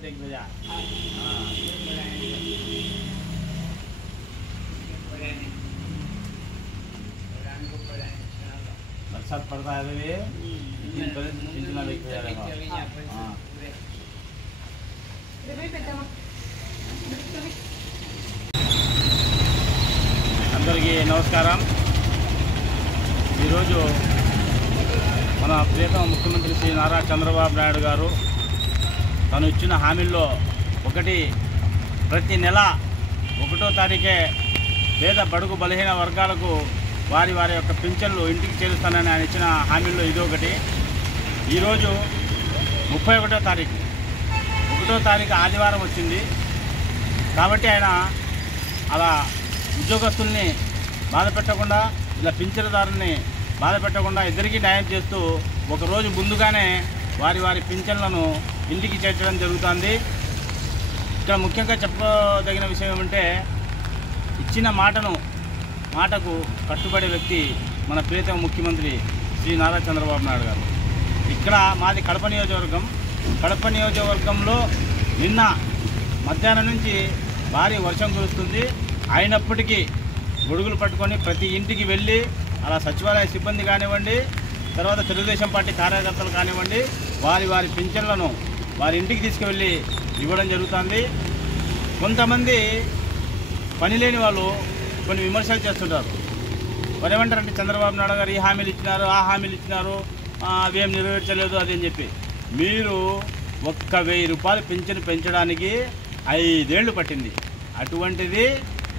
देख भैया बरसात पड़ता है ये इंजना देख भैया అందరికీ నమస్కారం। ఈరోజు మన ప్రియతమ ముఖ్యమంత్రి శ్రీ నారా చంద్రబాబు నాయుడు గారు తను ఇచ్చిన హామీల్లో ఒకటి, ప్రతి నెల 1వ తారీఖే పేద బడుగు బలహీన వర్గాలకు వారి యొక్క పింఛన్లు ఇంటికి చేరుస్తానని ఆయన ఇచ్చిన హామీల్లో ఇది ఒకటి। ఈరోజు 31వ తారీఖు 1వ తారీఖు ఆదివారం వచ్చింది కాబట్టి ఆయన అలా ఉద్యోగస్తుల్ని బాధ పెట్టకుండా, ఇలా పింఛన్దారుల్ని బాధ పెట్టకుండా ఇద్దరికీ న్యాయం చేస్తూ ఒకరోజు ముందుగానే వారి పింఛన్లను ఇంటికి చేర్చడం జరుగుతుంది। ఇక్కడ ముఖ్యంగా చెప్పదగిన విషయం ఏమంటే, ఇచ్చిన మాటకు కట్టుబడే వ్యక్తి మన ప్రియతమ ముఖ్యమంత్రి శ్రీ నారా చంద్రబాబు నాయుడు గారు। ఇక్కడ మాది కడప నియోజకవర్గం। కడప నియోజకవర్గంలో నిన్న మధ్యాహ్నం నుంచి భారీ వర్షం కురుస్తుంది। అయినప్పటికీ గొడుగులు పట్టుకొని ప్రతి ఇంటికి వెళ్ళి అలా సచివాలయ సిబ్బంది కానివ్వండి, తర్వాత తెలుగుదేశం పార్టీ కార్యకర్తలు కానివ్వండి, వారి పింఛన్లను వారి ఇంటికి తీసుకువెళ్ళి ఇవ్వడం జరుగుతుంది। కొంతమంది పని లేని వాళ్ళు కొన్ని విమర్శలు చేస్తుంటారు। మరి ఏమంటారంటే, చంద్రబాబు నాయుడు గారు ఈ హామీలు ఇచ్చినారు, ఆ హామీలు ఇచ్చినారు, అవేం నెరవేర్చలేదు అది అని చెప్పి। మీరు 1000 రూపాయలు పింఛను పెంచడానికి 5 ఏళ్ళు పట్టింది। అటువంటిది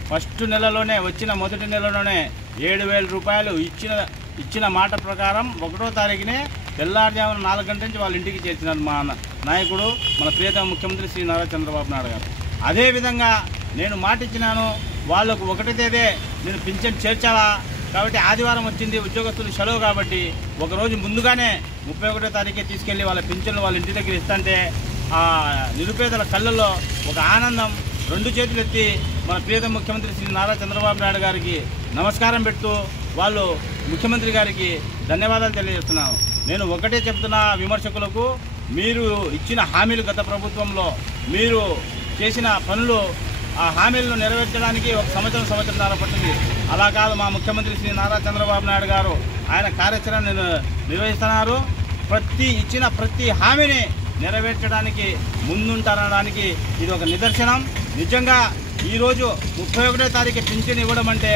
ఫస్ట్ నెలలోనే, వచ్చిన మొదటి నెలలోనే 7000 రూపాయలు ఇచ్చిన మాట ప్రకారం 1వ తారీఖునే తెల్లారుజామున 4 గంటల నుంచి వాళ్ళ ఇంటికి చేర్చినారు మా నాయకుడు, మన ప్రియతమ ముఖ్యమంత్రి శ్రీ నారా చంద్రబాబు నాయుడు గారు। అదేవిధంగా నేను మాట ఇచ్చినాను, వాళ్ళకు 1వ తేదీ నేను పింఛన్ చేర్చాలా కాబట్టి ఆదివారం వచ్చింది, ఉద్యోగస్తులు సెలవు కాబట్టి ఒకరోజు ముందుగానే 31వ తారీఖే తీసుకెళ్ళి వాళ్ళ పింఛన్లు వాళ్ళ ఇంటి దగ్గర ఇస్తుంటే ఆ నిరుపేదల కళ్ళల్లో ఒక ఆనందం, 2 చేతులు ఎత్తి మన ప్రియతమ ముఖ్యమంత్రి శ్రీ నారా చంద్రబాబు నాయుడు గారికి నమస్కారం పెడుతూ వాళ్ళు ముఖ్యమంత్రి గారికి ధన్యవాదాలు తెలియజేస్తున్నాను। నేను ఒకటే చెప్తున్నా విమర్శకులకు, మీరు ఇచ్చిన హామీలు గత ప్రభుత్వంలో మీరు చేసిన పనులు, ఆ హామీలను నెరవేర్చడానికి 1 సంవత్సరం పట్టింది। అలా కాదు, మా ముఖ్యమంత్రి శ్రీ నారా చంద్రబాబు నాయుడు గారు ఆయన కార్యాచరణ నిర్వహిస్తున్నారు। ఇచ్చిన ప్రతి హామీని నెరవేర్చడానికి ముందుంటారనడానికి ఇది ఒక నిదర్శనం। నిజంగా ఈరోజు 31వ తారీఖు పింఛన్ ఇవ్వడం అంటే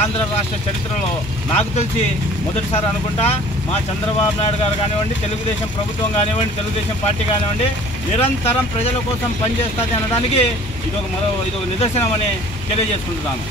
ఆంధ్ర రాష్ట్ర చరిత్రలో నాకు తెలిసి మొదటిసారి అనుకుంటా। మా చంద్రబాబు నాయుడు గారు కానివ్వండి, తెలుగుదేశం ప్రభుత్వం కానివ్వండి, తెలుగుదేశం పార్టీ కానివ్వండి, నిరంతరం ప్రజల కోసం పనిచేస్తుంది అనడానికి ఇదొక నిదర్శనం అని తెలియజేసుకుంటున్నాను।